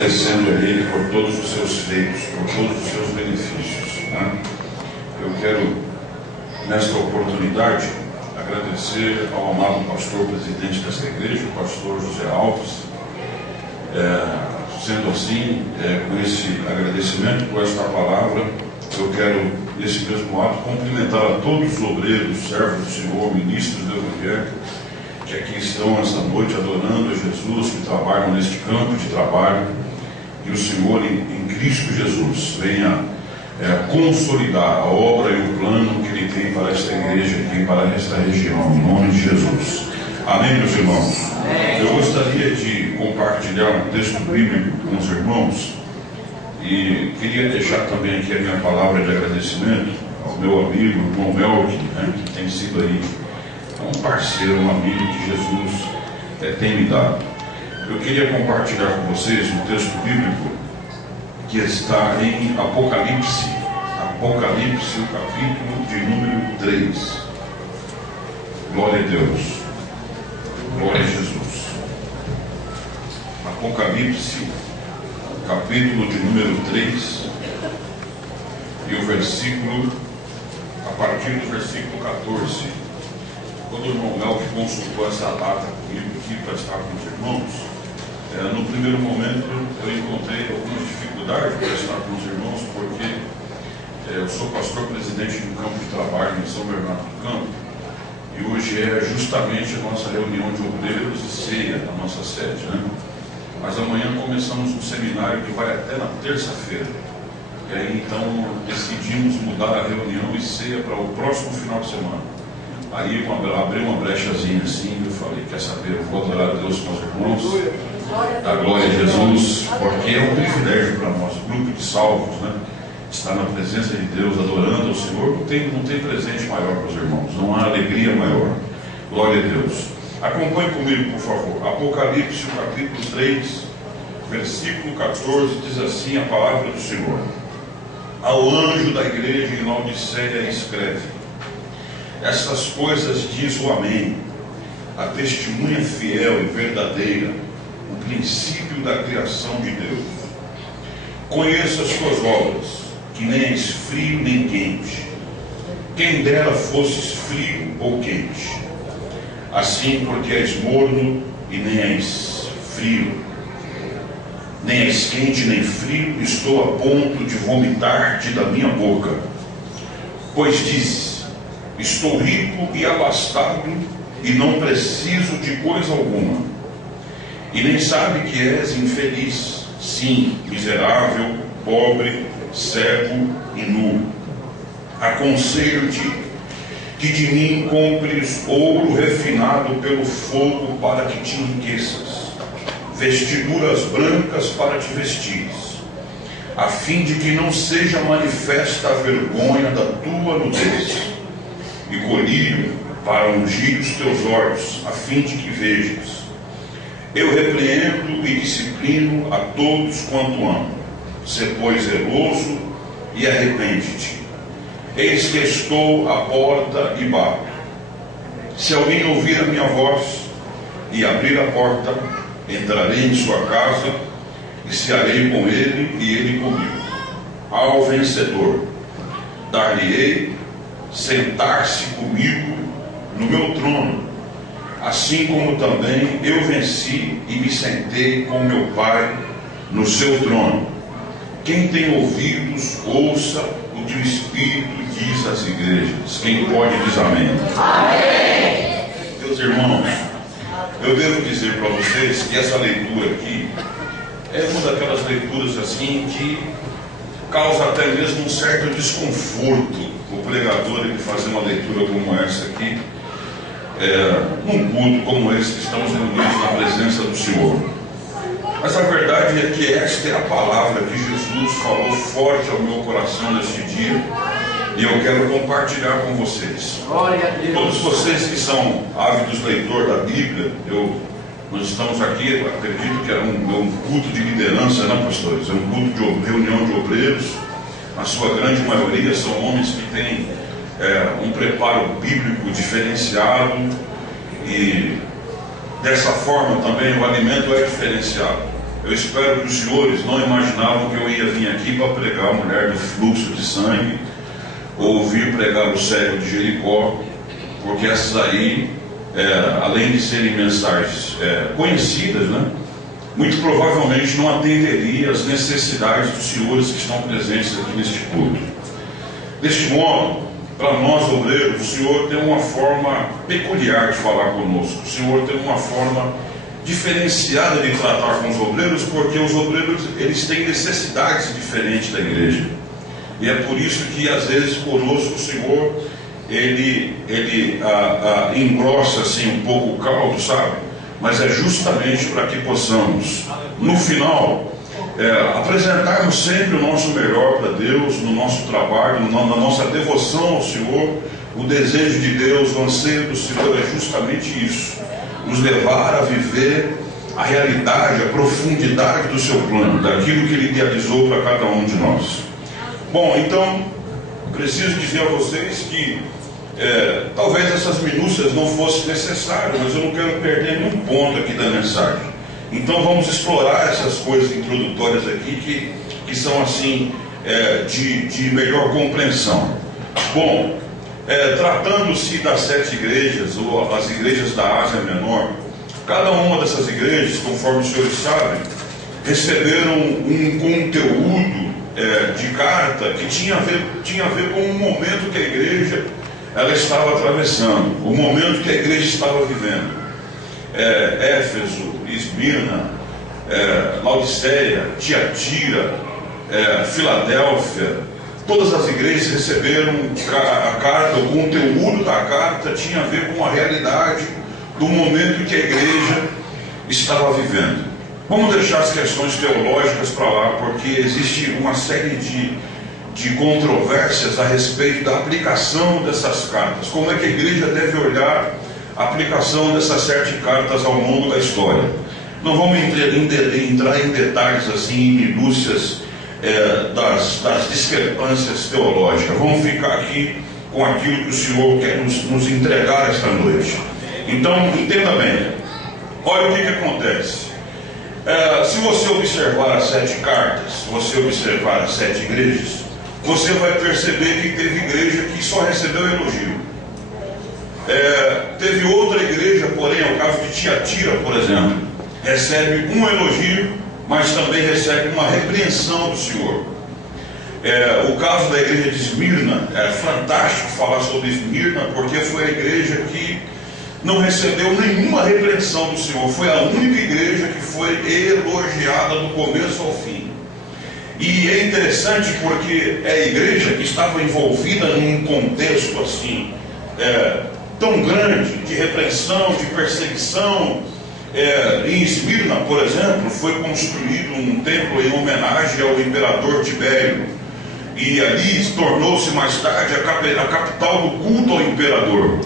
Agradecendo a Ele por todos os seus feitos, por todos os seus benefícios, né? Eu quero, nesta oportunidade, agradecer ao amado pastor presidente desta igreja, o pastor José Alves. Sendo assim, com esse agradecimento, com esta palavra, eu quero, nesse mesmo ato, cumprimentar a todos os obreiros, servos do Senhor, ministros do Evangelho, que aqui estão esta noite adorando a Jesus, que trabalham neste campo de trabalho. Que o Senhor, em Cristo Jesus, venha consolidar a obra e o plano que Ele tem para esta igreja e para esta região, em nome de Jesus. Amém, meus irmãos? Amém. Eu gostaria de compartilhar um texto bíblico com os irmãos e queria deixar também aqui a minha palavra de agradecimento ao meu amigo, o irmão Melk, né, que tem sido aí um parceiro, um amigo que Jesus tem me dado. Eu queria compartilhar com vocês um texto bíblico que está em Apocalipse, o capítulo de número 3. Glória a Deus, glória a Jesus. Apocalipse, capítulo de número 3, e o versículo, a partir do versículo 14. Quando o irmão Melk consultou essa data comigo aqui para estar com os irmãos, no primeiro momento eu encontrei algumas dificuldades para estar com os irmãos, porque eu sou pastor presidente de um campo de trabalho em São Bernardo do Campo, e hoje é justamente a nossa reunião de obreiros e ceia na nossa sede, né? Mas amanhã começamos um seminário que vai até na terça-feira, e aí então decidimos mudar a reunião e ceia para o próximo final de semana. Aí abri uma brechazinha assim, eu falei, quer saber, eu vou adorar a Deus com os irmãos, da glória a Jesus, porque é um privilégio para nós, grupo de salvos, né? Estar na presença de Deus, adorando ao Senhor, não tem presente maior para os irmãos, não há alegria maior. Glória a Deus. Acompanhe comigo, por favor. Apocalipse, capítulo 3, versículo 14, diz assim a palavra do Senhor: ao anjo da igreja em Laodiceia escreve: estas coisas diz o Amém, a testemunha fiel e verdadeira, o princípio da criação de Deus. Conheço as tuas obras, que nem és frio nem quente. Quem dera fosses frio ou quente. Assim, porque és morno e nem és frio, nem és quente nem frio, estou a ponto de vomitar-te da minha boca. Pois dizes: estou rico e abastado e não preciso de coisa alguma. E nem sabe que és infeliz, sim, miserável, pobre, cego e nu. Aconselho-te que de mim compres ouro refinado pelo fogo para que te enriqueças, vestiduras brancas para te vestires, a fim de que não seja manifesta a vergonha da tua nudez, e colírio para ungir os teus olhos, a fim de que vejas. Eu repreendo e disciplino a todos quanto amo. Sê, pois, zeloso e arrepende-te. Eis que estou à porta e bato. Se alguém ouvir a minha voz e abrir a porta, entrarei em sua casa e cearei com ele e ele comigo. Ao vencedor dar-lhe-ei sentar-se comigo no meu trono, assim como também eu venci e me sentei com meu Pai no seu trono. Quem tem ouvidos, ouça o que o Espírito diz às igrejas. Quem pode diz amém. Amém. Meus irmãos, eu devo dizer para vocês que essa leitura aqui é uma daquelas leituras assim que causa até mesmo um certo desconforto o pregador ele fazer uma leitura como essa aqui, num culto como esse que estamos reunidos na presença do Senhor. Mas a verdade é que esta é a palavra que Jesus falou forte ao meu coração neste dia, e eu quero compartilhar com vocês. Todos vocês que são ávidos leitores da Bíblia, nós estamos aqui, eu acredito que é um culto de liderança, né, pastores? É um culto de reunião de obreiros. A sua grande maioria são homens que têm um preparo bíblico diferenciado, e dessa forma também o alimento é diferenciado. Eu espero que os senhores não imaginavam que eu ia vir aqui para pregar a mulher do fluxo de sangue, ou vir pregar o cego de Jericó, porque essas aí, além de serem mensagens conhecidas, né, muito provavelmente não atenderia às necessidades dos senhores que estão presentes aqui neste culto. Deste modo, para nós obreiros, o Senhor tem uma forma peculiar de falar conosco. O Senhor tem uma forma diferenciada de tratar com os obreiros, porque os obreiros, eles têm necessidades diferentes da igreja. E é por isso que às vezes conosco o Senhor ele engrossa assim um pouco o caldo, sabe? Mas é justamente para que possamos, no final, apresentarmos sempre o nosso melhor para Deus, no nosso trabalho, na nossa devoção ao Senhor. O desejo de Deus, o anseio do Senhor é justamente isso: nos levar a viver a realidade, a profundidade do seu plano, daquilo que Ele idealizou para cada um de nós. Bom, então, preciso dizer a vocês que talvez essas minúcias não fossem necessárias, mas eu não quero perder nenhum ponto aqui da mensagem. Então vamos explorar essas coisas introdutórias aqui que são assim de melhor compreensão. Bom, tratando-se das 7 igrejas, ou as igrejas da Ásia Menor, cada uma dessas igrejas, conforme os senhores sabem, receberam um conteúdo de carta que tinha a ver com o momento que a igreja ela estava atravessando, o momento que a igreja estava vivendo. Éfeso, Esmirna, Laodiceia, Tiatira, Filadélfia, todas as igrejas receberam a carta. O conteúdo da carta tinha a ver com a realidade do momento que a igreja estava vivendo. Vamos deixar as questões teológicas para lá, porque existe uma série de controvérsias a respeito da aplicação dessas cartas. Como é que a igreja deve olhar a aplicação dessas 7 cartas ao longo da história? Não vamos entrar em detalhes assim, em minúcias das discrepâncias teológicas. Vamos ficar aqui com aquilo que o Senhor quer nos entregar esta noite. Então, entenda bem. Olha o que acontece. Se você observar as 7 cartas, se você observar as 7 igrejas, você vai perceber que teve igreja que só recebeu elogio. Teve outra igreja, porém, é o caso de Tiatira, por exemplo, recebe um elogio, mas também recebe uma repreensão do Senhor. O caso da igreja de Esmirna, é fantástico falar sobre Esmirna, porque foi a igreja que não recebeu nenhuma repreensão do Senhor. Foi a única igreja que foi elogiada do começo ao fim. E é interessante porque é a igreja que estava envolvida num contexto assim tão grande de repreensão, de perseguição. Em Esmirna, por exemplo, foi construído um templo em homenagem ao imperador Tibério, e ali tornou-se mais tarde a capital do culto ao imperador.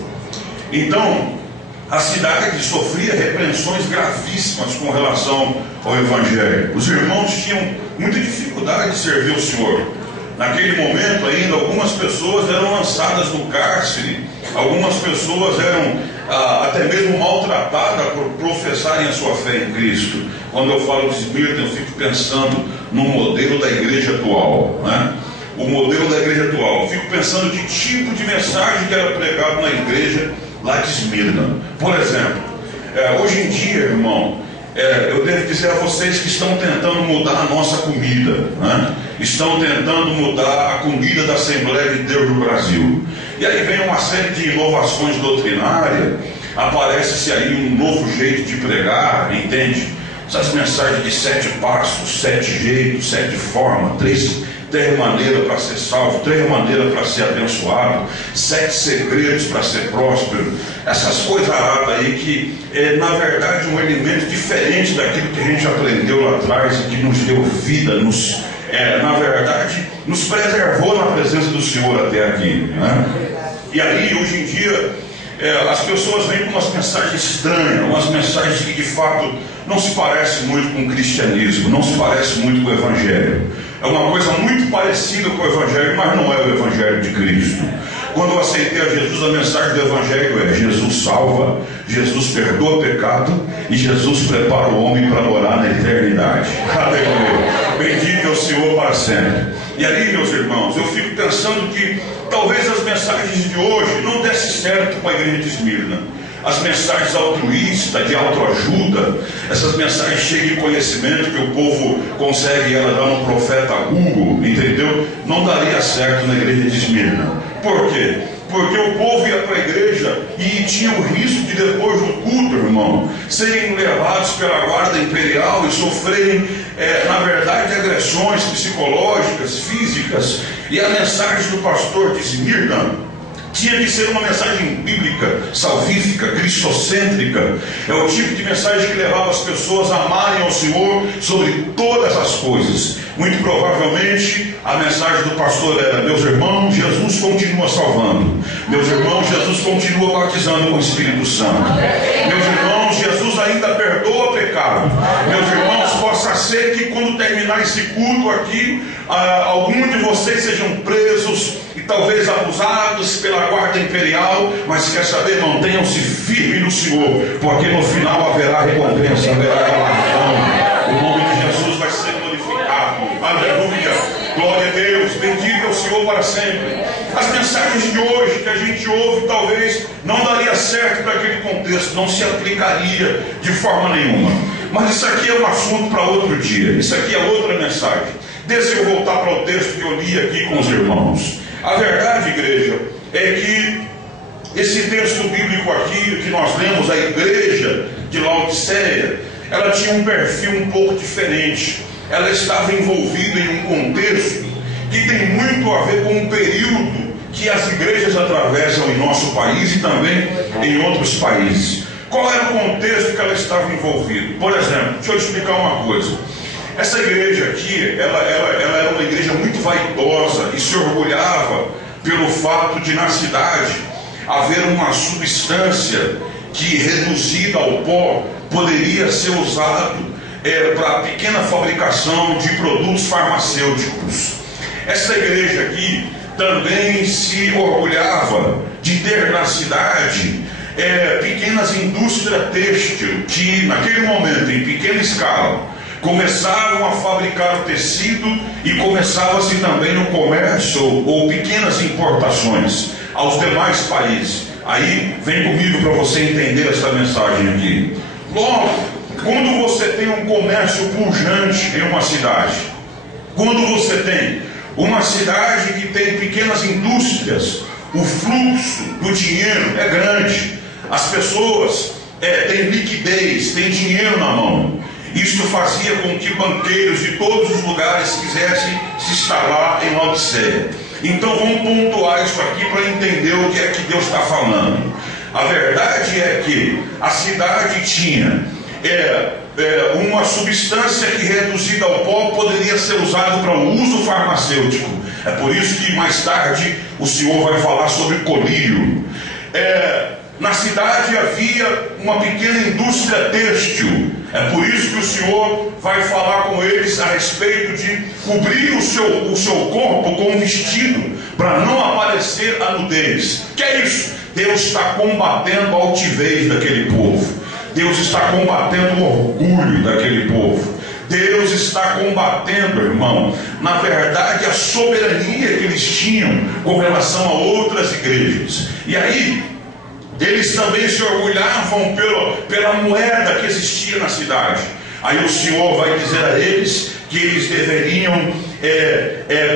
Então a cidade sofria repreensões gravíssimas com relação ao Evangelho. Os irmãos tinham muita dificuldade de servir o Senhor. Naquele momento ainda, algumas pessoas eram lançadas no cárcere, algumas pessoas eram até mesmo maltratadas por professarem a sua fé em Cristo. Quando eu falo de Esmirna, eu fico pensando no modelo da igreja atual, né? O modelo da igreja atual. Eu fico pensando que tipo de mensagem que era pregado na igreja lá de Esmirna. Por exemplo, hoje em dia, irmão, eu devo dizer a vocês que estão tentando mudar a nossa comida, né? Estão tentando mudar a comida da Assembleia de Deus no Brasil. E aí vem uma série de inovações doutrinárias, aparece-se aí um novo jeito de pregar, entende? Essas mensagens de 7 passos, 7 jeitos, 7 formas, 3 maneiras para ser salvo, 3 maneiras para ser abençoado, 7 segredos para ser próspero. Essas coisas aradas aí que na verdade um elemento diferente daquilo que a gente aprendeu lá atrás e que nos deu vida, na verdade nos preservou na presença do Senhor até aqui, né? E aí hoje em dia as pessoas vêm com umas mensagens estranhas, umas mensagens que de fato não se parecem muito com o cristianismo, não se parecem muito com o Evangelho. É uma coisa muito parecida com o Evangelho, mas não é o Evangelho de Cristo. Quando eu aceitei a Jesus, a mensagem do Evangelho é: Jesus salva, Jesus perdoa o pecado e Jesus prepara o homem para morar na eternidade. Aleluia. Bendito é o Senhor para sempre. E aí, meus irmãos, eu fico pensando que talvez as mensagens de hoje não dessem certo com a igreja de Esmirna. As mensagens altruístas, de autoajuda, essas mensagens cheias de conhecimento que o povo consegue ela dar um profeta Google, entendeu? Não daria certo na igreja de Esmirna. Por quê? Porque o povo ia para a igreja e tinha o risco de depois do culto, irmão, serem levados pela guarda imperial e sofrerem, na verdade, agressões psicológicas, físicas. E a mensagem do pastor de Esmirna tinha de ser uma mensagem bíblica, salvífica, cristocêntrica. É o tipo de mensagem que levava as pessoas a amarem ao Senhor sobre todas as coisas. Muito provavelmente a mensagem do pastor era: meus irmãos, Jesus continua salvando. Meus irmãos, Jesus continua batizando com o Espírito Santo. Meus irmãos, Jesus ainda perdoa pecado. Meus irmãos, possa ser que quando terminar esse culto aqui, alguns de vocês sejam presos e talvez abusados pela guarda imperial, mas quer saber, mantenham-se firmes no Senhor, porque no final haverá recompensa, haverá galardão. O nome de Jesus vai ser glorificado. Aleluia, glória a Deus, bendito é o Senhor para sempre. As mensagens de hoje que a gente ouve talvez não daria certo para aquele contexto, não se aplicaria de forma nenhuma. Mas isso aqui é um assunto para outro dia, isso aqui é outra mensagem. Deixa eu voltar para o texto que eu li aqui com os irmãos. A verdade, igreja, é que esse texto bíblico aqui que nós lemos, a igreja de Laodiceia, ela tinha um perfil um pouco diferente. Ela estava envolvida em um contexto que tem muito a ver com um período que as igrejas atravessam em nosso país e também em outros países. Qual era o contexto que ela estava envolvida? Por exemplo, deixa eu te explicar uma coisa. Essa igreja aqui, ela era uma igreja muito vaidosa e se orgulhava pelo fato de na cidade haver uma substância que, reduzida ao pó, poderia ser usado para a pequena fabricação de produtos farmacêuticos. Essa igreja aqui também se orgulhava de ter na cidade pequenas indústrias têxtil que naquele momento, em pequena escala, começaram a fabricar o tecido e começava-se também no comércio ou pequenas importações aos demais países. Aí vem comigo para você entender essa mensagem aqui. Logo, quando você tem um comércio pujante em uma cidade, quando você tem uma cidade que tem pequenas indústrias, o fluxo do dinheiro é grande, as pessoas têm liquidez, têm dinheiro na mão. Isto fazia com que banqueiros de todos os lugares quisessem se instalar em Laodiceia. Então vamos pontuar isso aqui para entender o que é que Deus está falando. A verdade é que a cidade tinha uma substância que, reduzida ao pó, poderia ser usada para o uso farmacêutico. É por isso que mais tarde o Senhor vai falar sobre colírio. Na cidade havia uma pequena indústria têxtil. É por isso que o Senhor vai falar com eles a respeito de cobrir o seu corpo com um vestido, para não aparecer a nudez. Que é isso? Deus está combatendo a altivez daquele povo. Deus está combatendo o orgulho daquele povo. Deus está combatendo, irmão, na verdade, a soberania que eles tinham com relação a outras igrejas. E aí, eles também se orgulhavam pela moeda que existia na cidade. Aí o Senhor vai dizer a eles que eles deveriam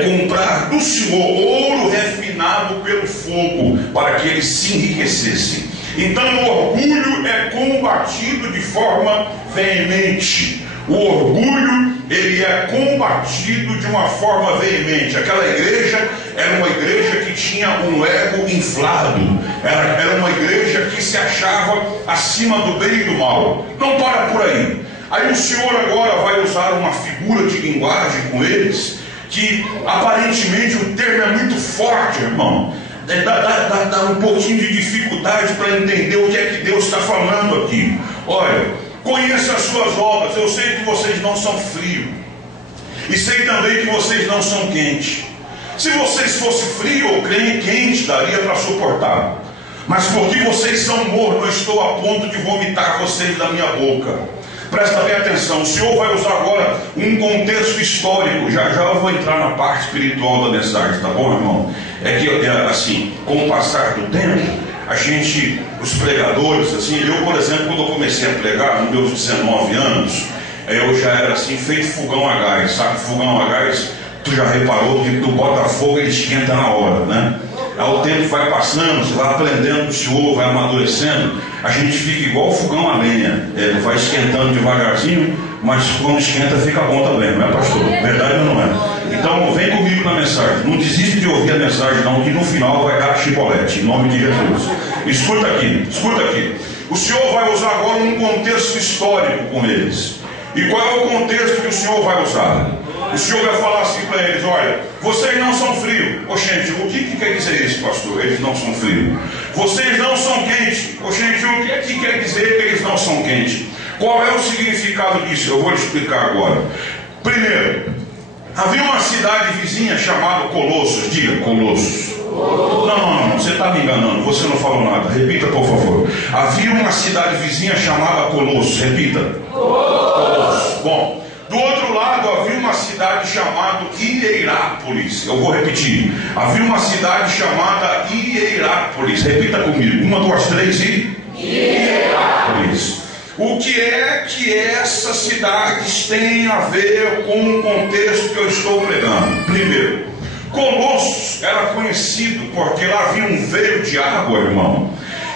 comprar do Senhor ouro refinado pelo fogo, para que eles se enriquecessem. Então o orgulho é combatido de forma veemente. O orgulho, ele é combatido de uma forma veemente. Aquela igreja era uma igreja que tinha um ego inflado. Era uma igreja que se achava acima do bem e do mal. Não para por aí. Aí o Senhor agora vai usar uma figura de linguagem com eles, que aparentemente o termo é muito forte, irmão. Dá um pouquinho de dificuldade para entender o que é que Deus está falando aqui. Olha, conheço as suas obras, eu sei que vocês não são frios, e sei também que vocês não são quentes. Se vocês fossem frios ou quente, daria para suportar. Mas porque vocês são mornos, eu estou a ponto de vomitar vocês da minha boca. Presta bem atenção, o Senhor vai usar agora um contexto histórico. Já já eu vou entrar na parte espiritual da mensagem, tá bom, irmão? É que, assim, com o passar do tempo, a gente, os pregadores, assim, eu, por exemplo, quando eu comecei a pregar, nos meus 19 anos, eu já era assim, feito fogão a gás, sabe? Fogão a gás, tu já reparou que tu bota fogo e ele esquenta na hora, né? Aí o tempo vai passando, você vai aprendendo do Senhor, vai amadurecendo, a gente fica igual o fogão a lenha, vai esquentando devagarzinho, mas quando esquenta fica bom também, não é, pastor? Verdade ou não é? Então vem comigo na mensagem, não desiste de ouvir a mensagem não, que no final vai dar chibolete, em nome de Jesus. Escuta aqui, o Senhor vai usar agora um contexto histórico com eles. E qual é o contexto que o Senhor vai usar? O Senhor vai falar assim para eles: olha, vocês não são frios. Ô gente, o que quer dizer isso, pastor? Eles não são frios. Vocês não são quentes. Ô gente, o que quer dizer que eles não são quentes? Qual é o significado disso? Eu vou lhe explicar agora. Primeiro, havia uma cidade vizinha chamada Colossos. Diga, Colossos. Não, você está me enganando, você não falou nada. Repita, por favor. Havia uma cidade vizinha chamada Colossos. Repita. Colossos. Bom, do outro lado havia uma cidade chamada Hierápolis. Eu vou repetir. Havia uma cidade chamada Hierápolis. Repita comigo. 1, 2, 3 e... Hierápolis. O que é que essas cidades têm a ver com o contexto que eu estou pregando? Primeiro, Colossos era conhecido porque lá havia um veio de água, irmão,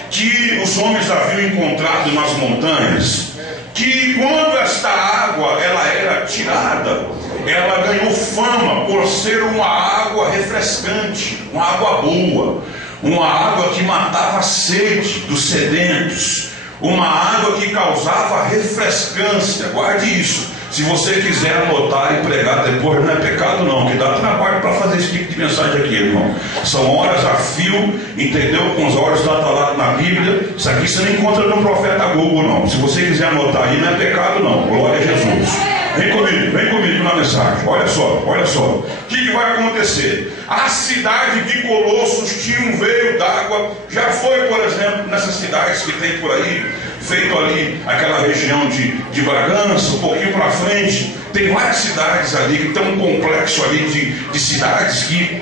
que os homens haviam encontrado nas montanhas, que quando esta água ela era tirada, ela ganhou fama por ser uma água refrescante, uma água boa, uma água que matava a sede dos sedentos, uma água que causava refrescância. Guarde isso. Se você quiser anotar e pregar depois, não é pecado não, que dá trabalho para fazer esse tipo de mensagem aqui, irmão. São horas a fio, entendeu? Com os olhos datalados na Bíblia. Isso aqui você não encontra no profeta Google não. Se você quiser anotar aí, não é pecado não. Glória a Jesus. Vem comigo na mensagem. Olha só. O que vai acontecer? A cidade de Colossos tinha um veio d'água. Já foi, por exemplo, nessas cidades que tem por aí, feito ali aquela região de Bragança, um pouquinho para frente, tem várias cidades ali que tem um complexo ali de cidades que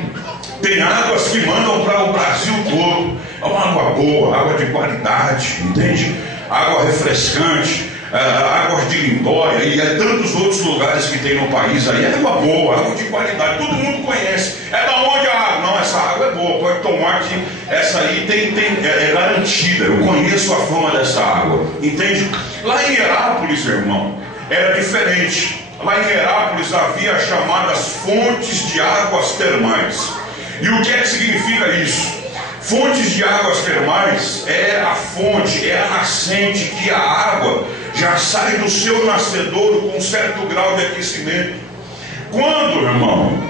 tem águas que mandam para o Brasil todo. É uma água boa, água de qualidade, entende? Água refrescante, águas de Lindóia e tantos outros lugares que tem no país aí. É água boa, água de qualidade, todo mundo conhece. É da onde a água? Não, essa água é boa, pode tomar que essa aí é garantida. Eu conheço a fama dessa água, entende? Lá em Hierápolis, irmão, era diferente. Lá em Hierápolis havia as chamadas fontes de águas termais. E o que é que significa isso? Fontes de águas termais é a fonte, é a nascente que a água já sai do seu nascedouro com um certo grau de aquecimento. Quando, irmão,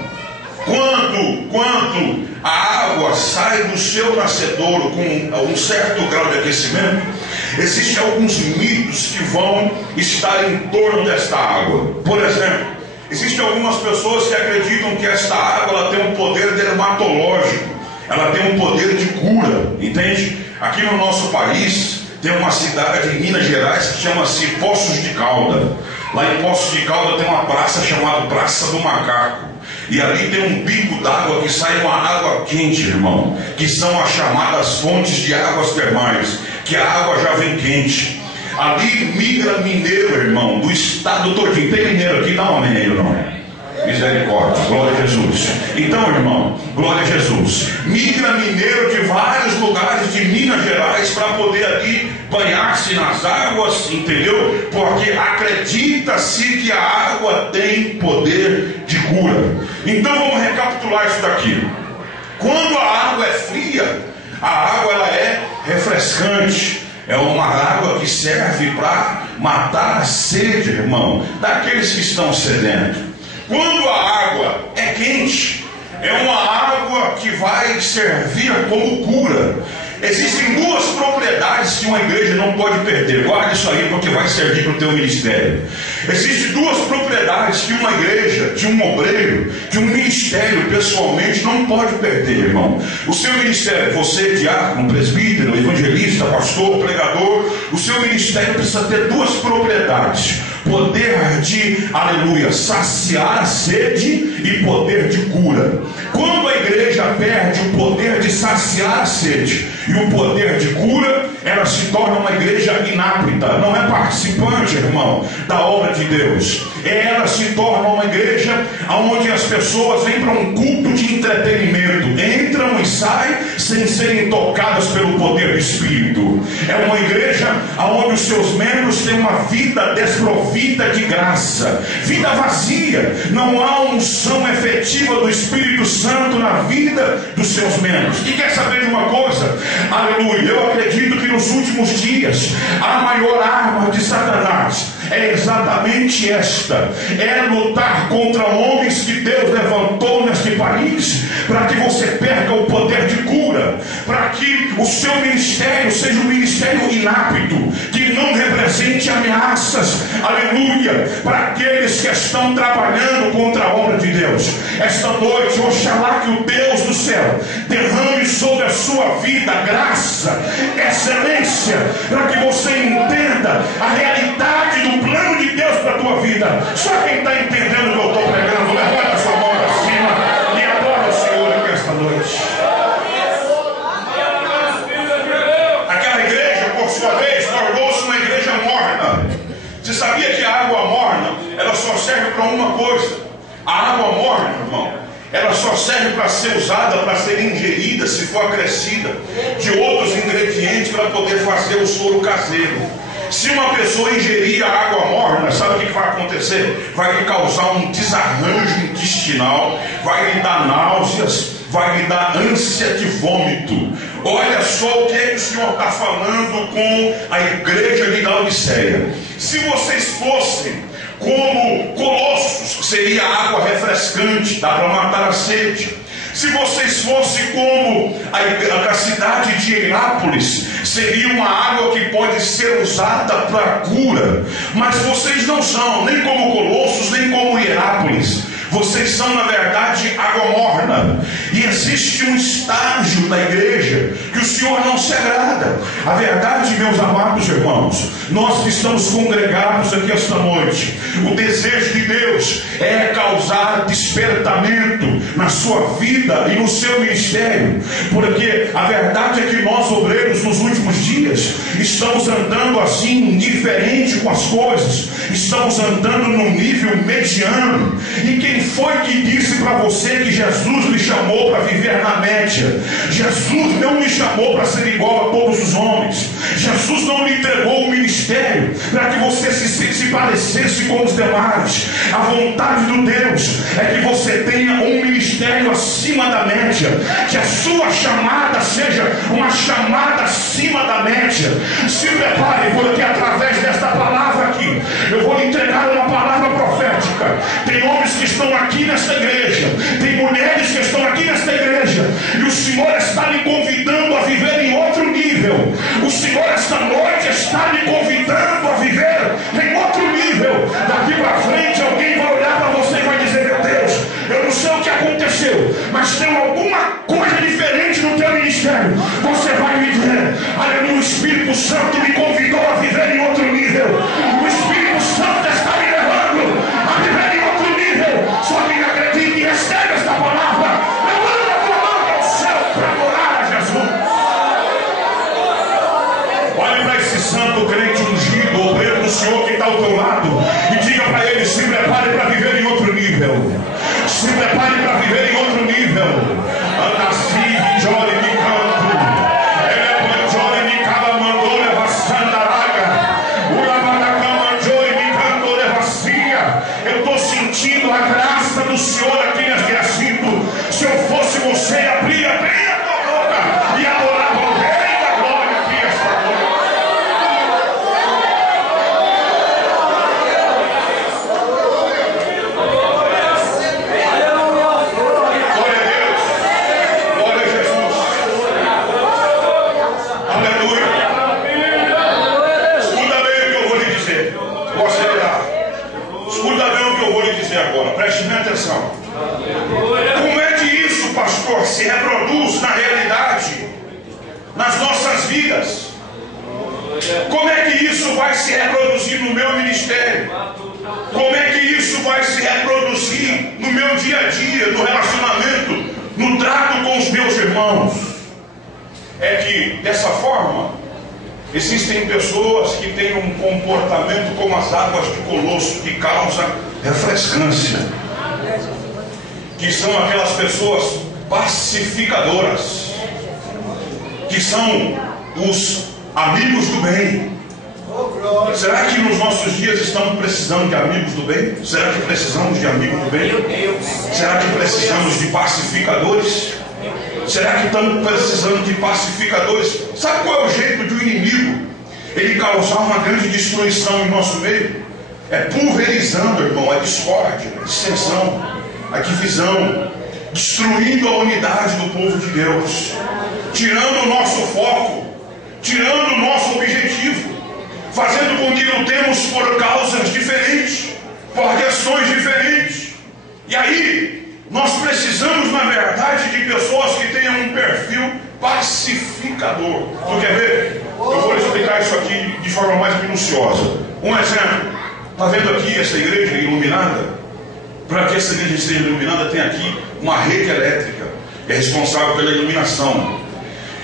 quando a água sai do seu nascedouro com um certo grau de aquecimento, existem alguns mitos que vão estar em torno desta água. Por exemplo, existem algumas pessoas que acreditam que esta água ela tem um poder dermatológico, ela tem um poder de cura, entende? Aqui no nosso país tem uma cidade em Minas Gerais que chama-se Poços de Calda. Lá em Poços de Calda tem uma praça chamada Praça do Macaco. E ali tem um bico d'água que sai uma água quente, irmão, que são as chamadas fontes de águas termais, que a água já vem quente. Ali migra mineiro, irmão, do estado todinho. Tem mineiro aqui? Dá um amém aí, não? Misericórdia, glória a Jesus. Então, irmão, glória a Jesus. Migra mineiro de vários lugares de Minas Gerais para poder ali banhar-se nas águas, entendeu? Porque acredita-se que a água tem poder de cura. Então vamos recapitular isso daqui. Quando a água é fria, a água ela é refrescante. É uma água que serve para matar a sede, irmão, daqueles que estão sedentos. Quando a água é quente, É uma água que vai servir como cura. Existem duas propriedades que uma igreja não pode perder. Guarda isso aí, porque vai servir para o teu ministério. Existem duas propriedades que uma igreja, que um obreiro, que um ministério pessoalmente não pode perder, irmão. O seu ministério, você, diácono, presbítero, evangelista, pastor, pregador, o seu ministério precisa ter duas propriedades: poder de, aleluia, saciar a sede e poder de cura. Quando a igreja perde o poder de saciar a sede e o poder de cura, ela se torna uma igreja inapta, não é participante, irmão, da obra de Deus. Ela se torna uma igreja onde as pessoas vêm para um culto de entretenimento, entram e saem sem serem tocadas pelo poder do Espírito. É uma igreja onde os seus membros têm uma vida desprovida de graça, vida vazia, não há unção efetiva do Espírito Santo na vida dos seus membros. E quer saber de uma coisa? Aleluia, eu acredito que nos últimos dias a maior arma de Satanás é exatamente esta: é lutar contra homens que Deus levantou neste país, para que você perca o poder de cura, para que o seu ministério seja um ministério inapto, que não represente ameaças, aleluia, para aqueles que estão trabalhando contra a obra de Deus. Esta noite, oxalá que o Deus do céu derrame sobre a sua vida graça, excelência, para que você entenda a realidade do plano de Deus para a tua vida. Só quem está entendendo o que eu estou pregando, levanta a sua mão para cima e adora o Senhor aqui esta noite. Aquela igreja, por sua vez, tornou-se uma igreja morna. Você sabia que a água morna, ela só serve para uma coisa? A água morna, irmão, ela só serve para ser usada, para ser ingerida, se for acrescida de outros ingredientes, para poder fazer o soro caseiro. Se uma pessoa ingerir a água morna, sabe o que vai acontecer? Vai lhe causar um desarranjo intestinal, vai lhe dar náuseas, vai lhe dar ânsia de vômito. Olha só o que o Senhor está falando com a igreja de Laodiceia. Se vocês fossem como Colossos, seria água refrescante, dá para matar a sede. Se vocês fossem como a cidade de Hierápolis, seria uma água que pode ser usada para cura. Mas vocês não são nem como Colossos, nem como Hierápolis. Vocês são, na verdade, água morna. E existe um estágio na igreja que o Senhor não se agrada. A verdade, meus amados irmãos, nós que estamos congregados aqui esta noite, o desejo de Deus é causar despertamento na sua vida e no seu ministério. Porque a verdade é que nós, obreiros, nos últimos dias, estamos andando assim, indiferente com as coisas. Estamos andando num nível mediano. E quem foi que disse para você que Jesus lhe chamou para viver na média? Jesus não lhe chamou para ser igual a todos os homens. Jesus não lhe entregou o ministério para que você se parecesse com os demais. A vontade do Deus é que você tenha um ministério acima da média, que a sua chamada seja uma chamada acima da média. Se prepare, porque através desta palavra aqui eu vou lhe entregar uma palavra profética. Tem homens que estão aqui nesta igreja, tem mulheres que estão aqui nesta igreja, e o Senhor está lhe convidando a viver em outro nível. O Senhor esta noite está lhe convidando a viver em outro nível. Daqui para frente alguém vai olhar para você e vai dizer: meu Deus, eu não sei o que aconteceu, mas tem alguma coisa diferente no teu ministério. Você vai me dizer: aleluia, o Espírito Santo me convidou a viver em outro nível. O Espírito Santo está me levando a viver em outro nível. Só quem acredita e recebe esta palavra, levanta a tua mão ao céu para adorar a Jesus. Olhe para esse santo crente ungido, obreiro do Senhor que está ao teu lado, e diga para ele: se prepare para viver em outro nível. Se prepare para viver em outro nível. Anassi, Jore, me canto. Elepanjore, me calamandou, levassandaraga. Uramanacamanjore, me cantou, levassia. Eu estou sentindo a graça do Senhor aqui neste recinto. Se eu fosse você, abria bem a tua boca e adorava o Rei da Glória aqui esta noite. Glória a atenção. Como é que isso, pastor, se reproduz na realidade, nas nossas vidas? Como é que isso vai se reproduzir no meu ministério? Como é que isso vai se reproduzir no meu dia a dia, no relacionamento, no trato com os meus irmãos? É que, dessa forma, existem pessoas que têm um comportamento como as águas de Colosso, que causa refrescância, que são aquelas pessoas pacificadoras, que são os amigos do bem. Será que nos nossos dias estamos precisando de amigos do bem? Será que precisamos de amigos do bem? Será que precisamos de pacificadores? Será que estamos precisando de pacificadores? Sabe qual é o jeito do inimigo ele causar uma grande destruição em nosso meio? É pulverizando, irmão, a discórdia, a dissensão, a divisão, destruindo a unidade do povo de Deus, tirando o nosso foco, tirando o nosso objetivo, fazendo com que lutemos por causas diferentes, por questões diferentes. E aí, nós precisamos, na verdade, de pessoas que tenham um perfil pacificador. Tu quer ver? Eu vou explicar isso aqui de forma mais minuciosa. Um exemplo. Está vendo aqui essa igreja iluminada? Para que essa igreja esteja iluminada, tem aqui uma rede elétrica, que é responsável pela iluminação.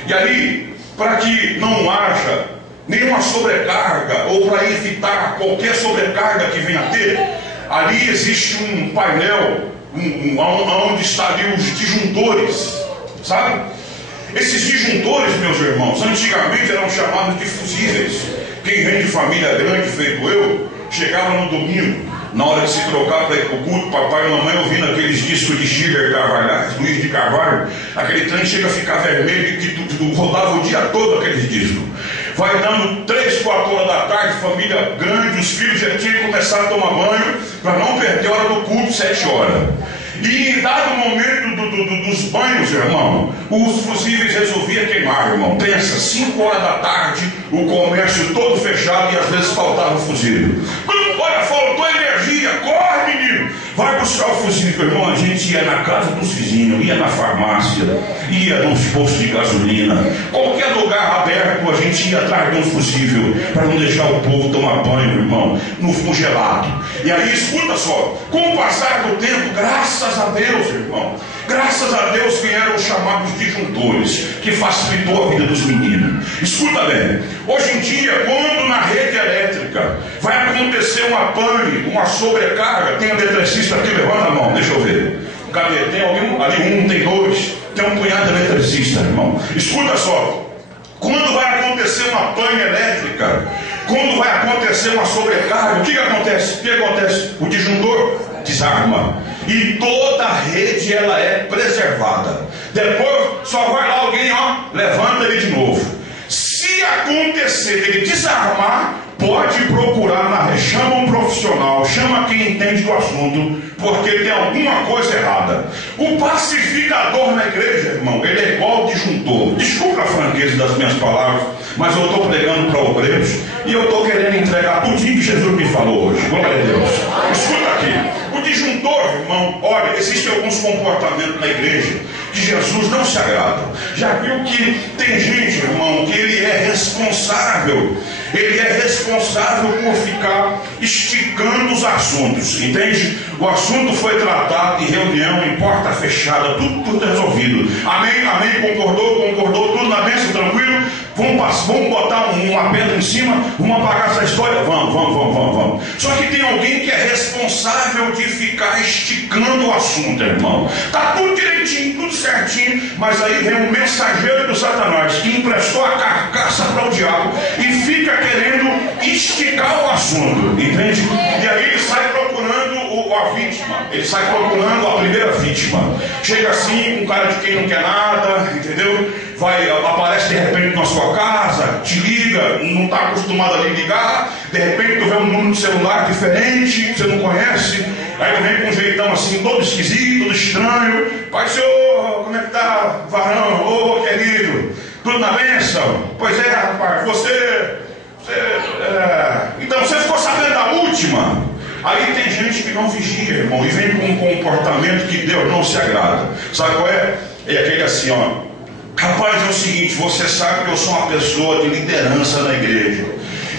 E aí, para que não haja nenhuma sobrecarga, ou para evitar qualquer sobrecarga que venha a ter, ali existe um painel, onde estão ali os disjuntores, sabe? Esses disjuntores, meus irmãos, antigamente eram chamados de fusíveis. Quem vem de família grande, feito eu, chegava no domingo, na hora de se trocar para ir para o culto, papai e mamãe ouvindo aqueles discos de Schiller Carvalho, Luiz de Carvalho, aquele trem chega a ficar vermelho, que tu rodava o dia todo aqueles discos. Vai dando 3, 4 horas da tarde, família grande, os filhos já tinham começado a tomar banho, para não perder a hora do culto, 7 horas. E em dado momento dos banhos, irmão, os fusíveis resolviam queimar, irmão. Pensa, 5 horas da tarde, o comércio todo fechado e às vezes faltava o fusível. Olha, faltou energia, corre, menino, vai buscar o fusível, irmão. A gente ia na casa dos vizinhos, ia na farmácia, ia nos postos de gasolina, qualquer lugar aberto, a gente ia atrás de um fusível, para não deixar o povo tomar banho, irmão, no gelado. E aí, escuta só, com o passar do tempo, graças a Deus, irmão, graças a Deus vieram os chamados disjuntores, que facilitou a vida dos meninos. Escuta bem, hoje em dia, quando na rede elétrica vai acontecer uma pane, uma sobrecarga, tem eletricista aqui, levanta a mão, deixa eu ver. Cadê? Tem alguém? Ali tem 2, tem um punhado de eletricista, irmão. Escuta só, quando vai acontecer uma pane elétrica, quando vai acontecer uma sobrecarga, o que acontece? O que acontece? O disjuntor desarma. E toda a rede ela é preservada. Depois só vai lá alguém, ó, levanta ele de novo. Se acontecer ele desarmar, pode procurar chama um profissional, chama quem entende do assunto, porque tem alguma coisa errada. O pacificador na igreja, irmão, ele é igual ao disjuntor. Desculpa a franqueza das minhas palavras, mas eu estou pregando para obreiros e eu estou querendo entregar tudo que Jesus me falou hoje. Glória a Deus. Escuta aqui. O disjuntor, irmão, olha, existem alguns comportamentos na igreja que Jesus não se agrada. Já viu que tem gente, irmão, que ele é responsável por ficar esticando os assuntos, entende? O assunto foi tratado em reunião, em porta fechada, tudo resolvido. Amém, amém, concordou, tudo na bênção, tranquilo? Vamos botar uma pedra em cima, vamos apagar essa história? Vamos. Só que tem alguém que é responsável de ficar esticando o assunto, irmão. Tá tudo direitinho, tudo certinho, mas aí vem um mensageiro do Satanás que emprestou a carcaça para o diabo e fica querendo esticar o assunto, entende? E aí ele sai procurando a vítima, ele sai procurando a primeira vítima. Chega assim, um cara de quem não quer nada, entendeu? Aparece de repente na sua casa, te liga, não está acostumado a lhe ligar, de repente tu vê um número de celular diferente, que você não conhece, aí ele vem com um jeitão assim, todo esquisito, todo estranho. Pai, senhor, como é que tá, varão? Ô, querido, tudo na bênção? Pois é, rapaz, então você ficou sabendo da última? Aí tem gente que não vigia, irmão, e vem com um comportamento que Deus não se agrada. Sabe qual é? É aquele assim, ó: rapaz, é o seguinte, você sabe que eu sou uma pessoa de liderança na igreja,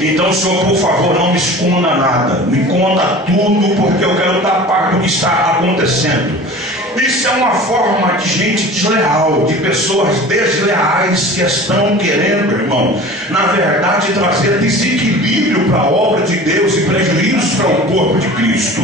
então, senhor, por favor, não me esconda nada, me conta tudo, porque eu quero estar a par do que está acontecendo. Isso é uma forma de gente desleal, de pessoas desleais que estão querendo, irmão, na verdade, trazer desequilíbrio para a obra de Deus e prejuízos para o corpo de Cristo.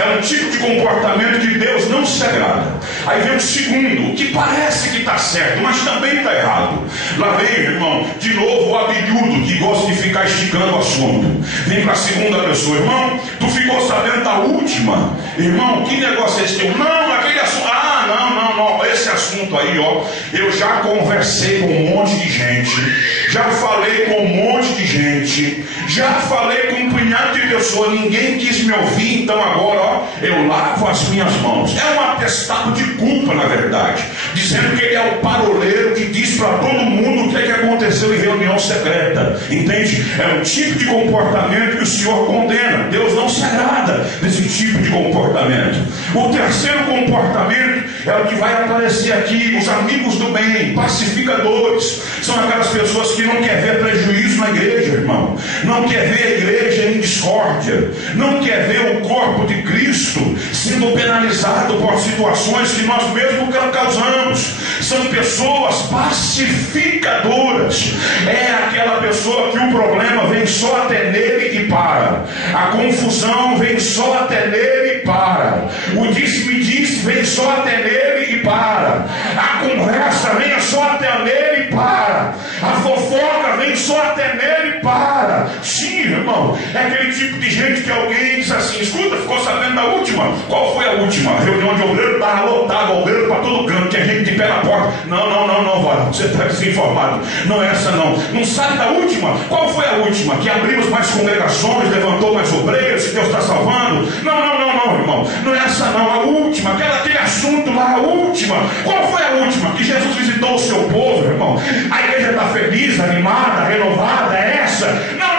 É um tipo de comportamento que Deus não se agrada. Aí vem o segundo, que parece que está certo, mas também está errado. Lá vem, irmão, de novo o abelhudo que gosta de ficar esticando o assunto. Vem para a segunda pessoa: irmão, tu ficou sabendo da última? Irmão, que negócio é esse teu? Não, aquele assunto. Ah, não, esse assunto aí, ó, eu já conversei com um monte de gente, já falei com um monte de gente, já falei com um punhado de pessoas, ninguém quis me ouvir, então agora, ó, eu lavo as minhas mãos. É um atestado de culpa, na verdade, dizendo que ele é o paroleiro que diz para todo mundo o que é que aconteceu em reunião secreta, entende? É um tipo de comportamento que o Senhor condena. Deus não se agrada desse tipo de comportamento. O terceiro comportamento é o que vai aparecer aqui: os amigos do bem, pacificadores. São aquelas pessoas que não querem ver prejuízo na igreja, irmão, não quer ver a igreja em discórdia, não quer ver o corpo de Cristo sendo penalizado por situações que nós mesmos causamos. São pessoas pacificadoras. É aquela pessoa que o problema vem só até nele e para, a confusão vem só até nele e para, o disse-me-disse vem só até nele e para, a conversa vem só até nele e para, a fofoca vem só até nele e para. Sim, irmão, é aquele tipo de gente que alguém diz assim: escuta, ficou sabendo da última? Qual foi a última? A reunião de obreiro estava lotada, obreiro para todo canto, tinha gente de pé na porta. Não, varão, você está desinformado. Não é essa não. Não sabe da última? Qual foi a última? Que abrimos mais congregações, levantou mais obreiros, que Deus está salvando? Não, irmão, não é essa não. A última, aquele assunto lá, a última. Qual foi a última? Que Jesus visitou o seu povo, irmão. A igreja está feliz, animada, renovada, é essa? Não.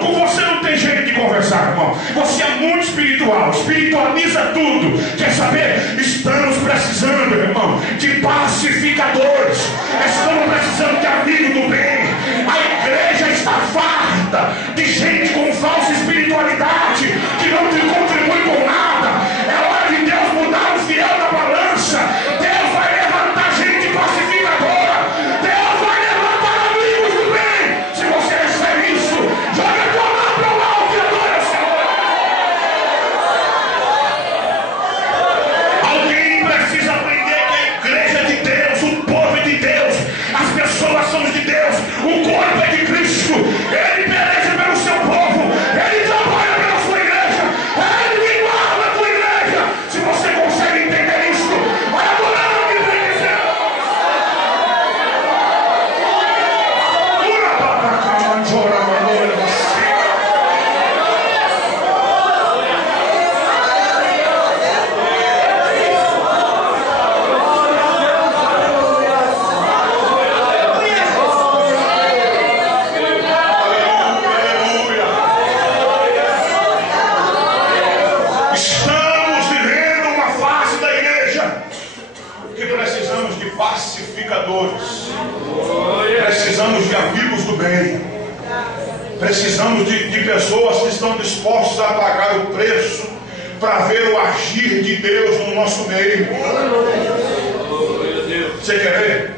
Com você não tem jeito de conversar, irmão. Você é muito espiritual, espiritualiza tudo. Quer saber? Estamos precisando, irmão, de pacificadores. Estamos precisando de amigos do bem. A igreja está farta de gente com falsa espiritualidade, que não te contribui com nada. É hora de Deus mudar o fiel da balança. Deus vai levantar gente pacificadora. Deus vai levantar amigos do bem. Se você recebe isso, joga a tua mão para o alto e adora o Senhor. Alguém precisa aprender que a igreja é de Deus, o povo é de Deus, as pessoas são de Deus, o corpo é de Cristo. Ele peleja pelo seu povo, ele trabalha pela sua igreja, ele guarda a tua igreja. Se você consegue entender isso, vai adorando o que vem dizendo. Estamos vivendo uma fase da igreja que precisamos de pacificadores, precisamos de amigos do bem, precisamos de pessoas que estão dispostas a pagar o preço para ver o agir de Deus no nosso meio. Você quer ver?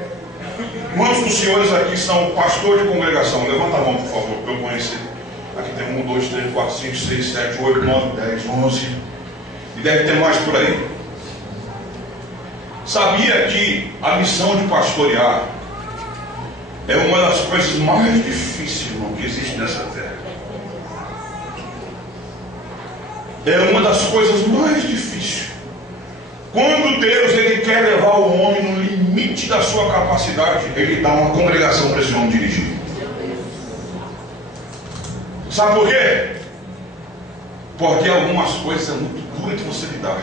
Quantos dos senhores aqui são pastor de congregação? Levanta a mão, por favor, para eu conhecer. Aqui tem 1, 2, 3, 4, 5, 6, 7, 8, 9, 10, 11. E deve ter mais por aí. Sabia que a missão de pastorear é uma das coisas mais difíceis, irmão, que existe nessa terra? É uma das coisas mais difíceis. Quando Deus ele quer levar o homem no limite da sua capacidade, ele dá uma congregação para esse homem dirigir. Sabe por quê? Porque algumas coisas é muito dura de você lidar.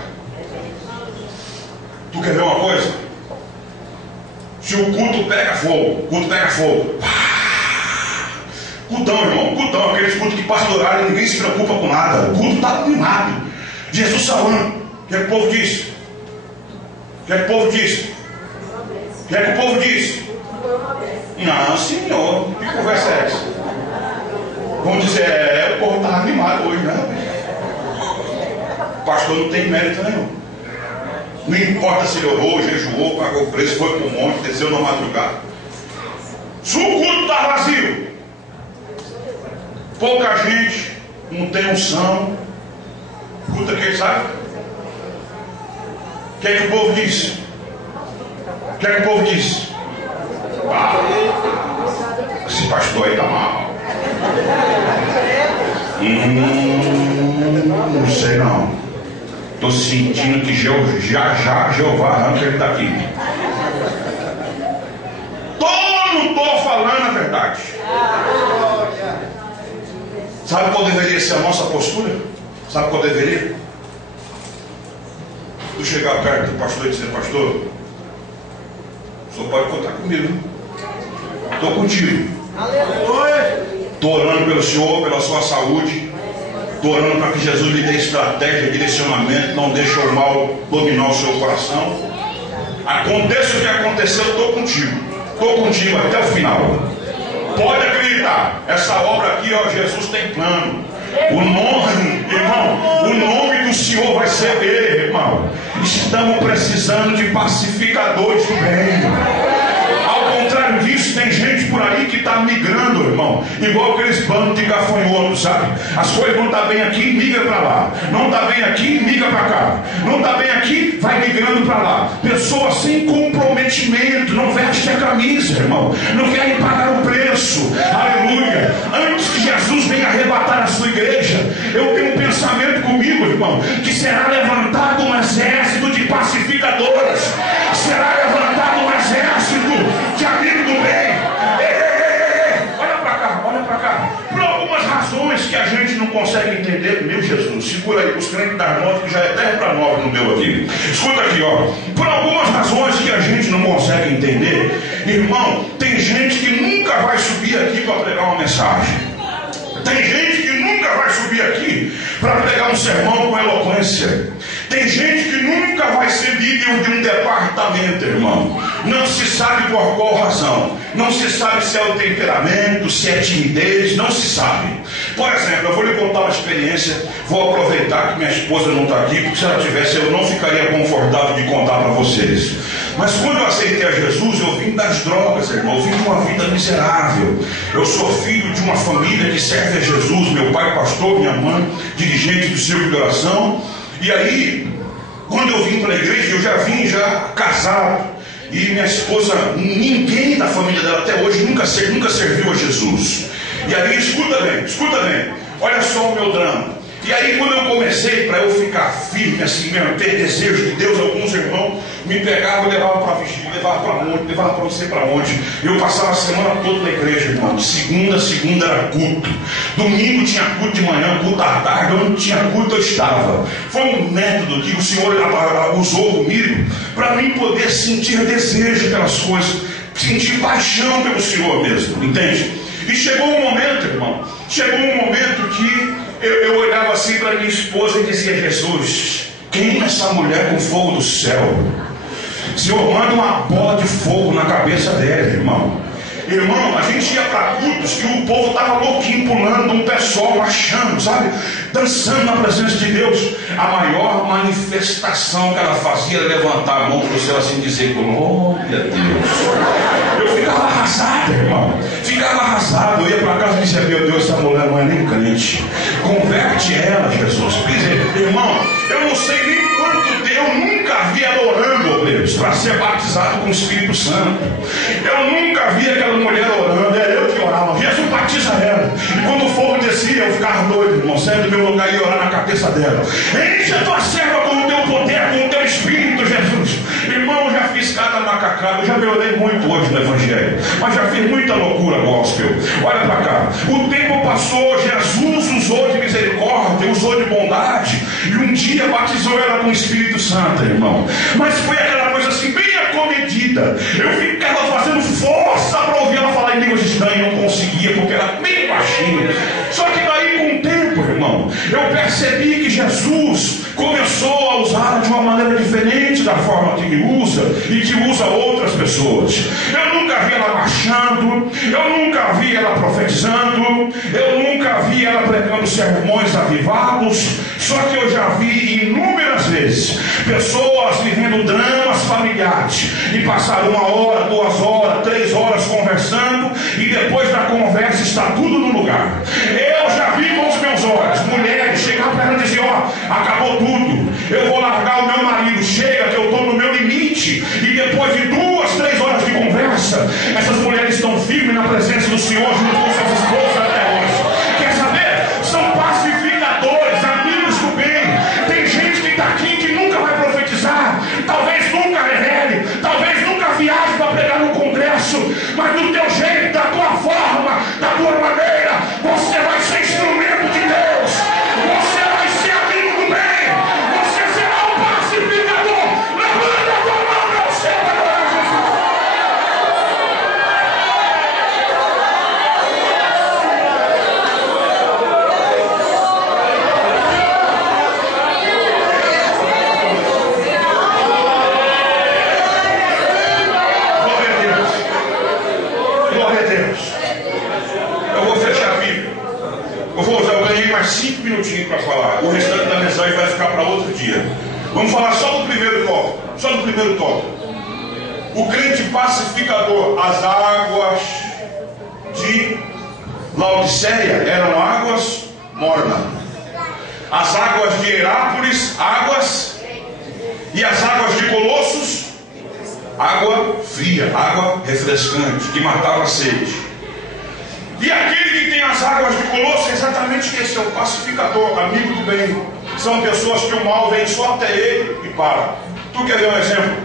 Tu quer ver uma coisa? Se o culto pega fogo, Cultão, irmão, cultão, aqueles cultos que pastoraram e ninguém se preocupa com nada. O culto está animado. Jesus falando. O que é que o povo disse? O que é que o povo disse? O que é que o povo disse? Não, senhor, que conversa é essa? Vamos dizer, o povo está animado hoje, né? O pastor não tem mérito nenhum. Não importa se ele orou, jejuou, pagou o preço, foi para o monte, desceu na madrugada. Se o culto está vazio, pouca gente, não tem unção, culto quem sabe? O que é que o povo disse? O que é que o povo disse? Esse pastor aí está mal. Não sei não. Estou sentindo que já Jeová arranca ele daqui. Não estou falando a verdade. Sabe qual deveria ser a nossa postura? Sabe qual deveria? Tu chegar perto do pastor e dizer: pastor, o senhor pode contar comigo. Estou contigo. Estou orando pelo senhor, pela sua saúde. Estou orando para que Jesus lhe dê estratégia, direcionamento, não deixe o mal dominar o seu coração. Aconteça o que aconteceu, eu estou contigo. Estou contigo até o final. Pode acreditar, essa obra aqui, ó, Jesus tem plano. O nome, irmão, o nome do Senhor vai ser dele, irmão. Estamos precisando de pacificadores do bem. Ao contrário disso, tem gente por aí que está migrando, irmão, igual aqueles bandos de gafanhotos, sabe? As coisas não estão bem aqui, migra para lá. Não está bem aqui, migra para cá. Não está bem aqui, vai migrando para lá. Pessoas sem comprometimento, não veste a camisa, irmão, não querem pagar o preço. Aleluia. Antes que Jesus venha arrebatar a sua igreja, eu tenho um pensamento comigo, irmão, que será levantado um exército de pacificadores. Será levantado um exército de amigo do bem. Olha para cá, olha para cá. Por algumas razões que a gente não consegue entender, meu Jesus, segura aí, os crentes das 9, que já é 10 para 9 no meu aqui. Escuta aqui, ó. Por algumas razões que a gente não consegue entender, irmão, tem gente que nunca vai subir aqui para pregar uma mensagem. Tem gente que nunca vai subir aqui para pregar um sermão com eloquência. Tem gente que nunca vai ser líder de um departamento, irmão. Não se sabe por qual razão. Não se sabe se é o temperamento, se é timidez, não se sabe. Por exemplo, eu vou lhe contar uma experiência. Vou aproveitar que minha esposa não está aqui, porque se ela tivesse eu não ficaria confortável de contar para vocês. Mas quando eu aceitei a Jesus, eu vim das drogas, irmão. Eu vim de uma vida miserável. Eu sou filho de uma família que serve a Jesus. Meu pai pastor, minha mãe dirigente do círculo de oração. E aí, quando eu vim para a igreja, eu já vim casado. E minha esposa, ninguém da família dela até hoje nunca serviu a Jesus. E aí, escuta bem, olha só o meu drama. E aí, quando eu comecei, para eu ficar firme assim mesmo, ter desejo de Deus, alguns irmãos me pegavam e levavam para vigília, levavam para monte, levavam para não sei para onde. Eu passava a semana toda na igreja, irmão. De segunda a segunda era culto. Domingo tinha culto de manhã, culto à tarde. Onde tinha culto eu estava. Foi um método que o Senhor usou comigo para mim poder sentir desejo pelas coisas, sentir paixão pelo Senhor mesmo, entende? E chegou um momento, irmão, que eu olhava assim para minha esposa e dizia: Jesus, queima essa mulher com fogo do céu. Senhor, manda uma bola de fogo na cabeça dela, irmão. Irmão, a gente ia para cultos que o povo estava louquinho, pulando um pé só, marchando, sabe? Dançando na presença de Deus. A maior manifestação que ela fazia era levantar a mão para o céu assim e dizer: glória a Deus. Eu ficava arrasado, irmão. Ficava arrasado. Eu ia para casa e dizia: meu Deus, essa mulher não é nem crente. Converte ela, Jesus. Quer dizer, irmão, eu não sei nem quanto tempo, eu nunca vi ela orando, obreiros, para ser batizado com o Espírito Santo. Eu nunca vi aquela mulher orando, era eu que orava. Jesus batiza ela. E quando o fogo descia, eu ficava doido, irmão. Saia do meu lugar e ia orar na cabeça dela. Enche a tua serva com o teu poder, com o teu Espírito, Jesus. Irmão, eu já fiz cada macacada, eu já me orei muito hoje no Evangelho, mas já fiz muita loucura gospel. Olha para cá, o tempo passou, Jesus usou de misericórdia, usou de bondade, e um dia batizou ela com o Espírito Santo, irmão. Mas foi aquela coisa assim, bem acomedida. Eu ficava fazendo força para ouvir ela falar em línguas estranhas, não conseguia, porque era bem baixinho. Só que daí, com o tempo, irmão, eu percebi que Jesus começou a usar de uma maneira diferente da forma que me usa e que usa outras pessoas. Eu nunca vi ela marchando, eu nunca vi ela profetizando, eu nunca vi ela pregando sermões avivados. Só que eu já vi inúmeras vezes pessoas vivendo dramas familiares e passaram 1 hora, 2 horas, 3 horas conversando, e depois da conversa está tudo no lugar. Eu já vi com os meus olhos mulheres chegar para ela e dizer: ó, acabou tudo, eu vou largar o meu marido, chega que eu estou no meu limite. E depois de 2, 3 horas de conversa, essas mulheres estão firmes na presença do Senhor junto com suas esposas até hoje. Quer saber? São pacificadores, amigos do bem. Tem gente que está aqui que nunca vai profetizar, talvez nunca revele, talvez nunca viaje para pregar no congresso, mas do teu jeito, da tua forma, da tua maneira, você vai ser instrumento de Deus. Você vai ser amigo do bem. Você será um pacificador. Levanta a tua mão para o céu para adorar Jesus. Glória a Deus. Glória a Deus. Eu vou fechar a Bíblia. Eu ganhei mais 5 minutinhos para falar. O restante da mensagem vai ficar para outro dia. Vamos falar só do primeiro tópico. Só do primeiro tópico. O crente pacificador. As águas de Laodiceia eram águas mornas. As águas de Herápolis, águas. E as águas de Colossos, água fria, água refrescante, que matava a sede. E aquele que tem as águas de Colossos é exatamente esse, é o pacificador, amigo do bem. São pessoas que o mal vem só até ele e para. Tu quer ver um exemplo?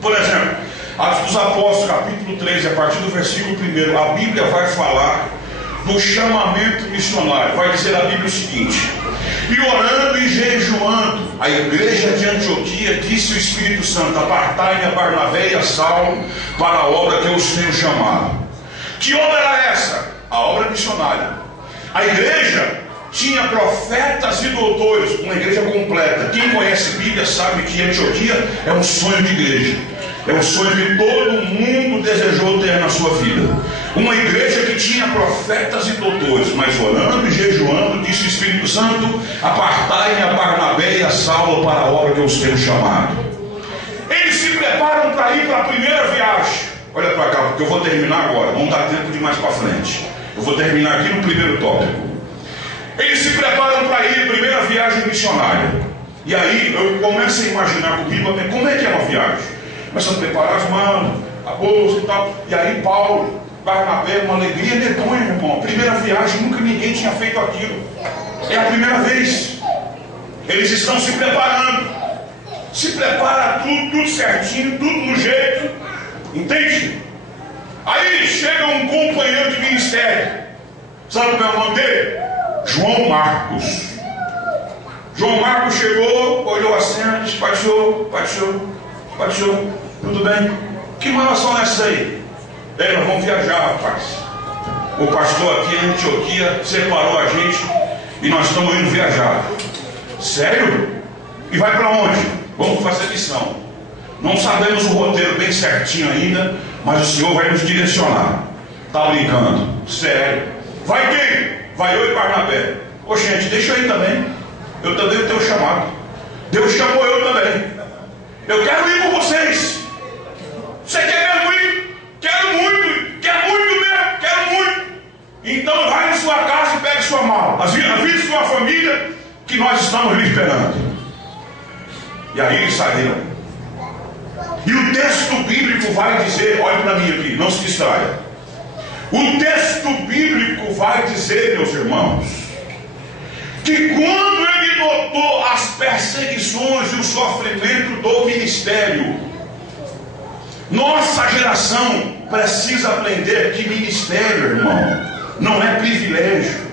Por exemplo, Atos dos Apóstolos, capítulo 13, a partir do versículo 1, a Bíblia vai falar do chamamento missionário. Vai dizer a Bíblia o seguinte: e orando e jejuando, a igreja de Antioquia disse o Espírito Santo: apartai-me a Barnabé e a Saulo para a obra que eu os tenho chamado. Que obra era essa? A obra missionária. A igreja tinha profetas e doutores, uma igreja completa. Quem conhece Bíblia sabe que Antioquia é um sonho de igreja. É um sonho que todo mundo desejou ter na sua vida. Uma igreja que tinha profetas e doutores, mas orando e jejuando, disse o Espírito Santo: apartai-me a Barnabé e a Saulo para a obra que eu os tenho chamado. Eles se preparam para ir para a primeira viagem. Olha para cá, porque eu vou terminar agora, não dá tempo de ir mais para frente. Eu vou terminar aqui no primeiro tópico. Eles se preparam para ir, primeira viagem missionária. E aí eu começo a imaginar comigo como é que é uma viagem. Começa a preparar as malas, a bolsa e tal. E aí Paulo, Barnabé, uma alegria medonha, meu irmão. Primeira viagem, nunca ninguém tinha feito aquilo. É a primeira vez. Eles estão se preparando. Se prepara tudo certinho, tudo no jeito. Entende? Aí chega um companheiro de ministério. Sabe qual é o nome dele? João Marcos. João Marcos chegou, olhou a cena, disse: pastor, tudo bem? Que malas são essas aí? Nós vamos viajar, rapaz. O pastor aqui em Antioquia separou a gente e nós estamos indo viajar. Sério? E vai para onde? Vamos fazer missão. Não sabemos o roteiro bem certinho ainda, mas o Senhor vai nos direcionar. Tá brincando? Sério? Vai quem? Vai eu e Barnabé. Ô gente, deixa eu ir também. Eu também tenho chamado. Deus chamou eu também. Eu quero ir com vocês. Você quer mesmo ir? Quero muito mesmo, quero muito. Então vai na sua casa e pegue sua mala. Avise sua família que nós estamos lhe esperando. E aí eles saíram. E o texto bíblico vai dizer, olhe para mim aqui, não se distraia. O texto bíblico vai dizer, meus irmãos, que quando ele notou as perseguições e o sofrimento do ministério, nossa geração precisa aprender que ministério, irmão, não é privilégio.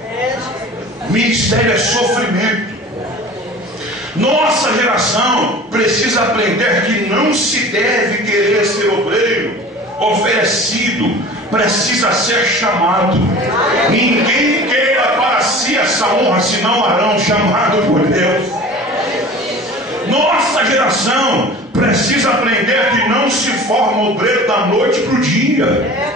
Ministério é sofrimento. Nossa geração precisa aprender que não se deve querer ser obreiro, oferecido, precisa ser chamado. Ninguém queira para si essa honra, senão Arão, chamado por Deus. Nossa geração precisa aprender que não se forma obreiro da noite para o dia.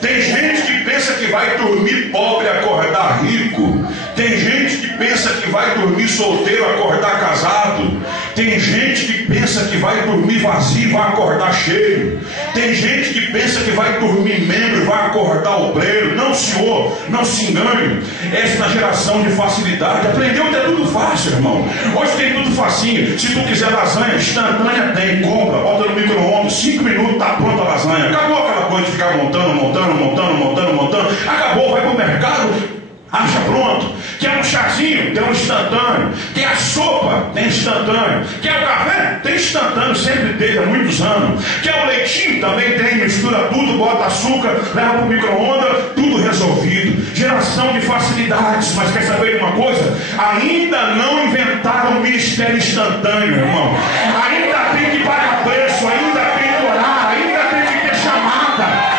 Tem gente que pensa que vai dormir pobre e acordar rico. Tem gente que pensa que vai dormir solteiro e acordar casado. Tem gente que pensa que vai dormir vazio e vai acordar cheio. Tem gente que pensa que vai dormir membro e vai acordar obreiro. Não, senhor, não se engane. Esta geração de facilidade aprendeu que é tudo fácil, irmão. Hoje tem tudo facinho. Se tu quiser lasanha instantânea, tem, compra, bota no micro-ondas, 5 minutos está pronta a lasanha. Acabou aquela coisa de ficar montando. Acabou, vai para o mercado, acha pronto. Quer um chazinho? Tem um instantâneo. Quer a sopa? Tem instantâneo. Quer o café? Tem instantâneo, sempre teve há muitos anos. Quer o leitinho? Também tem, mistura tudo, bota açúcar, leva para o micro-ondas, tudo resolvido. Geração de facilidades. Mas quer saber de uma coisa? Ainda não inventaram o ministério instantâneo, irmão. Ainda tem que pagar preço, ainda tem que orar, ainda tem que ter chamada.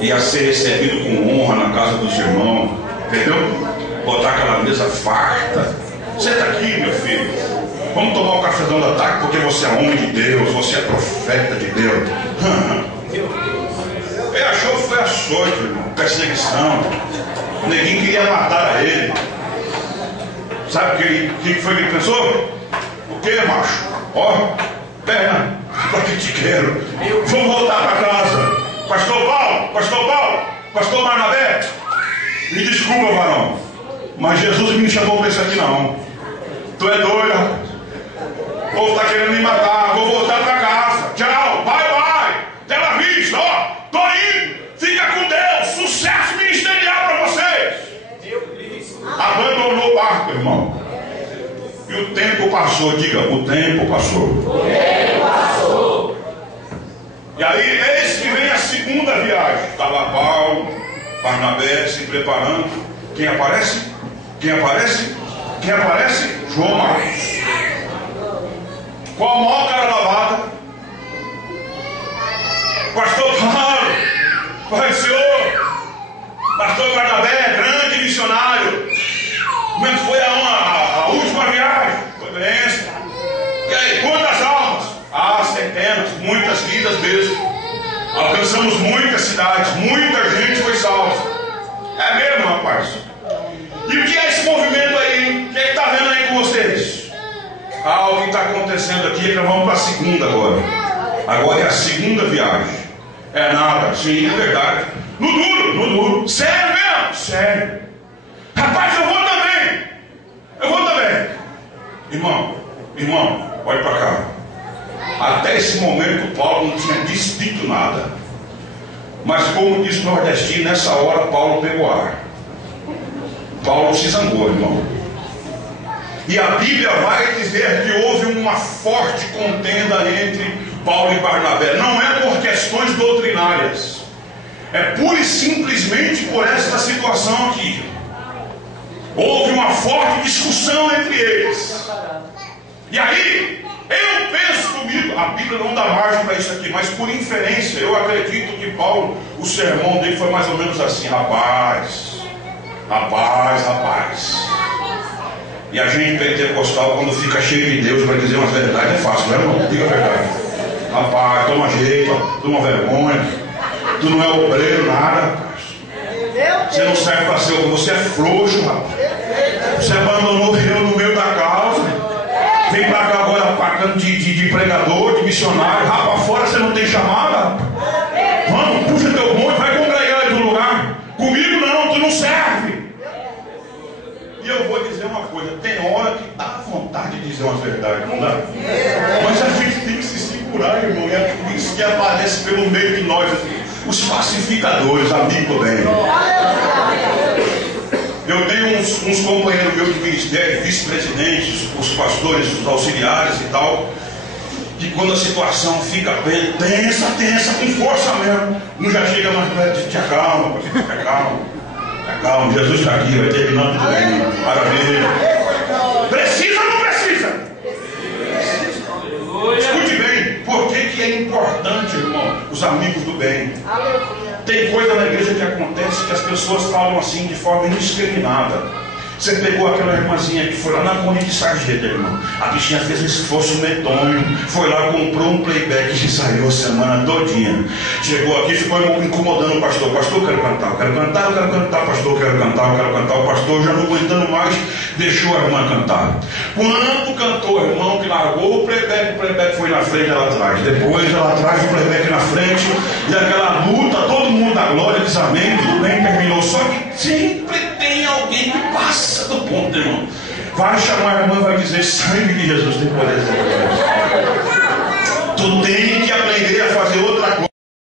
Ia ser recebido com honra na casa dos irmãos, entendeu? Botar aquela mesa farta. Senta aqui, meu filho. Vamos tomar o cafezão da tarde, porque você é homem de Deus, você é profeta de Deus. Ele achou que foi açoite, irmão, perseguição. O neguinho queria matar a ele. Sabe o que foi que ele pensou? O que, macho? Ó, perna, para que te quero? Vamos voltar para casa. Pastor Paulo, Pastor Barnabé, me desculpa, varão, mas Jesus me chamou para isso aqui não. Tu é doido, rapaz. O povo está querendo me matar, vou voltar para casa. Tchau, vai, Tela vista, ó, tô indo, fica com Deus, sucesso ministerial para vocês. Abandonou o barco, irmão. E o tempo passou, diga, o tempo passou. O tempo passou. E aí, eis que vem a segunda viagem. Estava Paulo, Barnabé se preparando. Quem aparece? João Marcos. Com a maior cara lavada. Pastor Paulo, Pai do Senhor, Pastor Barnabé, grande missionário. Como é que foi a última viagem? Foi bênção. muitas vidas mesmo. Alcançamos muitas cidades, muita gente foi salva. É mesmo, rapaz? E o que é esse movimento aí, hein? O que está vendo aí com vocês? O que está acontecendo aqui é que nós vamos para a segunda agora. Agora é a segunda viagem. É nada, sim, é verdade. No duro. Sério mesmo? Sério. Rapaz, eu vou também. Irmão, olha para cá. Até esse momento Paulo não tinha dito nada. Mas como diz o nordestino, nessa hora Paulo pegou ar. Paulo se zangou, irmão. E a Bíblia vai dizer que houve uma forte contenda entre Paulo e Barnabé. Não é por questões doutrinárias. É pura e simplesmente por esta situação aqui. Houve uma forte discussão entre eles. E aí, eu penso comigo, a Bíblia não dá margem para isso aqui, mas por inferência, eu acredito que Paulo, o sermão dele foi mais ou menos assim: rapaz. E a gente pentecostal, quando fica cheio de Deus, vai dizer uma verdade, é fácil, não é, irmão? Diga a verdade. Rapaz, toma jeito, toma vergonha. Tu não é obreiro, nada, rapaz. Você não serve para ser, você é frouxo, rapaz. Você abandonou eu no meio da causa. Vem para cá agora pagando de pregador, de missionário. Rapaz, fora você não tem chamada. Vamos, puxa teu bonde, vai congregar aí do lugar. Comigo não, tu não serve. E eu vou dizer uma coisa, tem hora que dá vontade de dizer uma verdade, não dá? Mas a gente tem que se segurar, irmão. E é por isso que aparece pelo meio de nós assim, os pacificadores, amigos do bem. Eu tenho uns companheiros meus de ministério, vice-presidentes, os pastores, os auxiliares e tal, que quando a situação fica tensa, com força mesmo, um já chega mais perto, te acalma, calma, Jesus está aqui, vai terminar tudo bem. Maravilha. Precisa ou não precisa? Escute bem, por que é importante, irmão, os amigos do bem? Tem coisa na igreja que acontece que as pessoas falam assim de forma indiscriminada. Você pegou aquela irmãzinha que foi lá na Cone de Sarjeta, irmão. A bichinha fez um esforço medonho. Foi lá, comprou um playback e saiu a semana todinha. Chegou aqui e ficou incomodando o pastor. Pastor, eu quero cantar, pastor, eu quero cantar. O pastor já não aguentando mais, deixou a irmã cantar. Quando cantou, o irmão que largou o playback foi na frente e ela atrás. Depois ela atrás, o playback na frente. E aquela luta, todo mundo dá glória, diz amém, tudo bem, terminou. Só que sempre tem alguém que passa do ponto, irmão. Vai chamar a irmã e vai dizer: sangue de Jesus tem poder. Tu tem que aprender a fazer outra coisa.